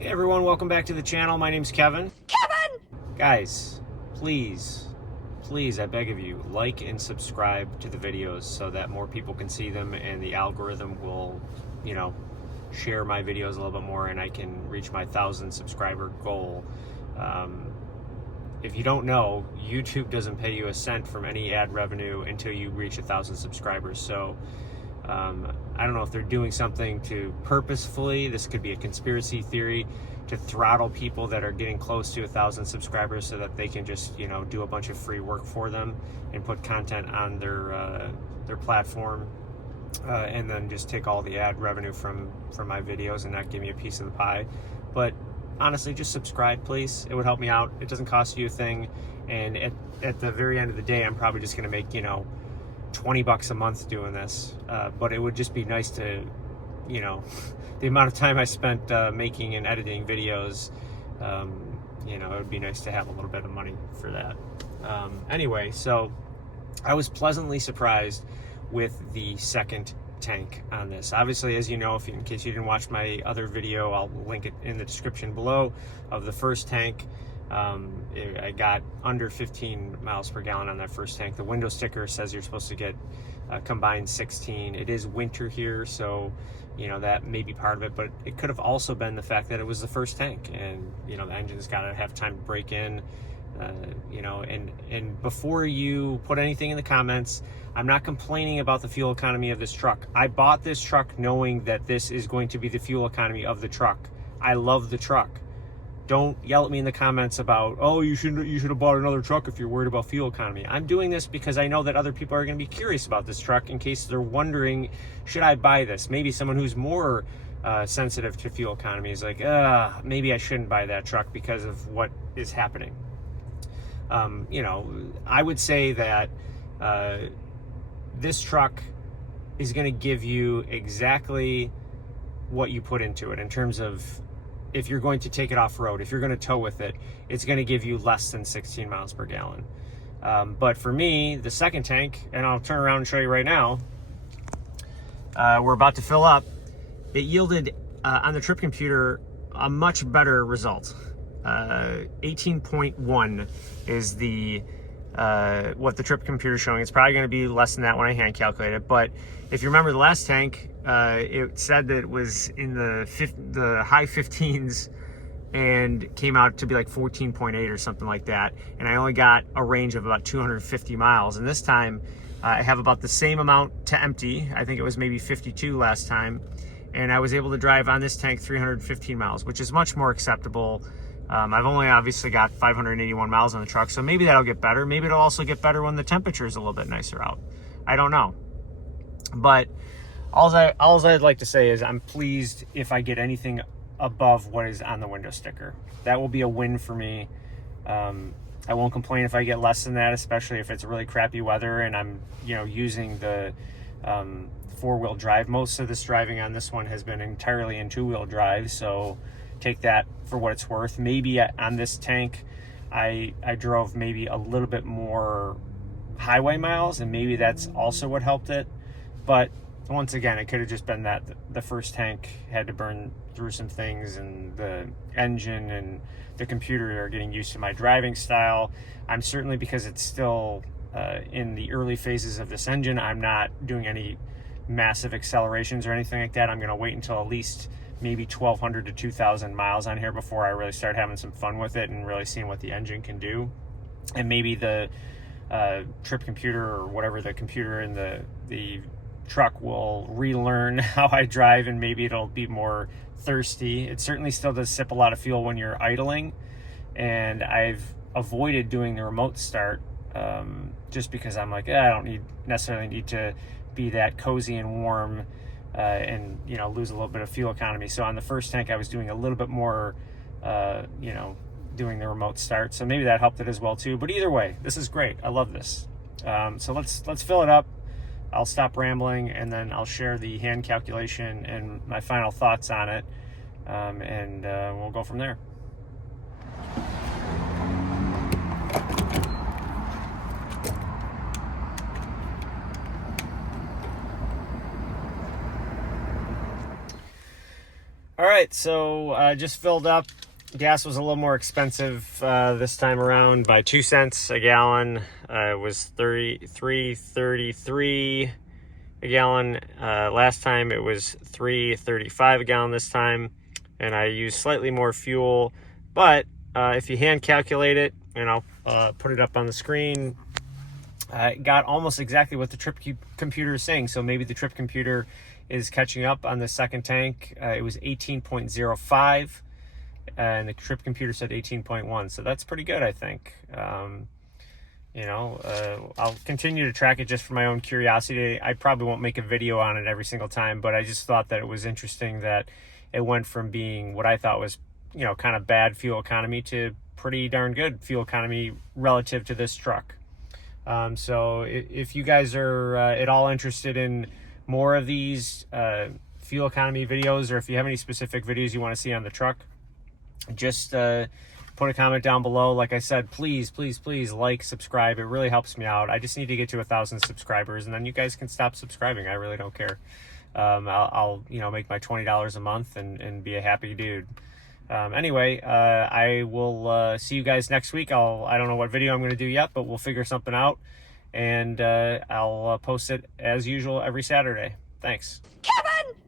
Hey everyone, welcome back to the channel. My name's Kevin. Guys, please, I beg of you, like and subscribe to the videos so that more people can see them and the algorithm will, share my videos a little bit more and I can reach my 1,000 subscriber goal. If you don't know, YouTube doesn't pay you a cent from any ad revenue until you reach 1,000 subscribers. So I don't know if they're doing something to purposefully, this could be a conspiracy theory, to throttle people that are getting close to 1,000 subscribers so that they can just, do a bunch of free work for them and put content on their platform, and then just take all the ad revenue from my videos and not give me a piece of the pie. But honestly, just subscribe, please. It would help me out. It doesn't cost you a thing. And at the very end of the day, I'm probably just going to make, $20 a month doing this. But it would just be nice to, the amount of time I spent making and editing videos, it would be nice to have a little bit of money for that. Anyway, so I was pleasantly surprised with the second tank on this. Obviously, as you know, in case you didn't watch my other video, I'll link it in the description below, of the first tank. I got under 15 miles per gallon on that first tank. The window sticker says you're supposed to get combined 16. It is winter here, so that may be part of it, but it could have also been the fact that it was the first tank and the engine's got to have time to break in. And before you put anything in the comments, I'm not complaining about the fuel economy of this truck. I bought this truck knowing that this is going to be the fuel economy of the truck. I love the truck. Don't yell at me in the comments about, oh, you should have bought another truck if you're worried about fuel economy. I'm doing this because I know that other people are going to be curious about this truck in case they're wondering, should I buy this? Maybe someone who's more sensitive to fuel economy is like, maybe I shouldn't buy that truck because of what is happening. I would say that this truck is going to give you exactly what you put into it in terms of, if you're going to take it off-road, if you're going to tow with it, it's going to give you less than 16 miles per gallon. But for me, the second tank, and I'll turn around and show you right now, we're about to fill up. It yielded, on the trip computer, a much better result. 18.1 is the what the trip computer is showing. It's probably going to be less than that when I hand calculate it, but if you remember the last tank, it said that it was in the high 15s and came out to be like 14.8 or something like that, and I only got a range of about 250 miles, and this time I have about the same amount to empty. I think it was maybe 52 last time, and I was able to drive on this tank 315 miles, which is much more acceptable. I've only obviously got 581 miles on the truck, so maybe that'll get better. Maybe it'll also get better when the temperature is a little bit nicer out. I don't know. But all I'd like to say is I'm pleased if I get anything above what is on the window sticker. That will be a win for me. I won't complain if I get less than that, especially if it's really crappy weather and I'm using the four-wheel drive. Most of this driving on this one has been entirely in two-wheel drive, so take that for what it's worth. Maybe on this tank I drove maybe a little bit more highway miles, and maybe that's also what helped it. But once again, it could have just been that the first tank had to burn through some things, and the engine and the computer are getting used to my driving style. I'm certainly, because it's still in the early phases of this engine, I'm not doing any massive accelerations or anything like that. I'm going to wait until at least maybe 1,200 to 2,000 miles on here before I really start having some fun with it and really seeing what the engine can do. And maybe the trip computer, or whatever the computer in the truck, will relearn how I drive, and maybe it'll be more thirsty. It certainly still does sip a lot of fuel when you're idling, and I've avoided doing the remote start just because I'm like, I don't necessarily need to be that cozy and warm and lose a little bit of fuel economy. So on the first tank I was doing a little bit more doing the remote start, so maybe that helped it as well too. But either way, this is great. I love this. So let's fill it up. I'll stop rambling, and then I'll share the hand calculation and my final thoughts on it, and we'll go from there. All right. right, so just filled up. Gas was a little more expensive this time around by 2 cents a gallon. It was $3.33 a gallon. Last time it was $3.35 a gallon this time, and I used slightly more fuel. But if you hand calculate it, and I'll put it up on the screen, I got almost exactly what the trip computer is saying. So maybe the trip computer is catching up on the second tank. It was 18.05. And the trip computer said 18.1, so that's pretty good, I think. You know, I'll continue to track it just for my own curiosity. I probably won't make a video on it every single time, but I just thought that it was interesting that it went from being what I thought was, you know, kind of bad fuel economy to pretty darn good fuel economy relative to this truck. So if you guys are at all interested in more of these fuel economy videos, or if you have any specific videos you want to see on the truck, just put a comment down below. Like I said, please like, subscribe. It really helps me out. I just need to get to 1,000 subscribers, and then you guys can stop subscribing. I really don't care. I'll you know, make my $20 a month and be a happy dude. Anyway, I will see you guys next week. I don't know what video I'm going to do yet, but we'll figure something out, and I'll post it as usual every Saturday. Thanks. Kevin!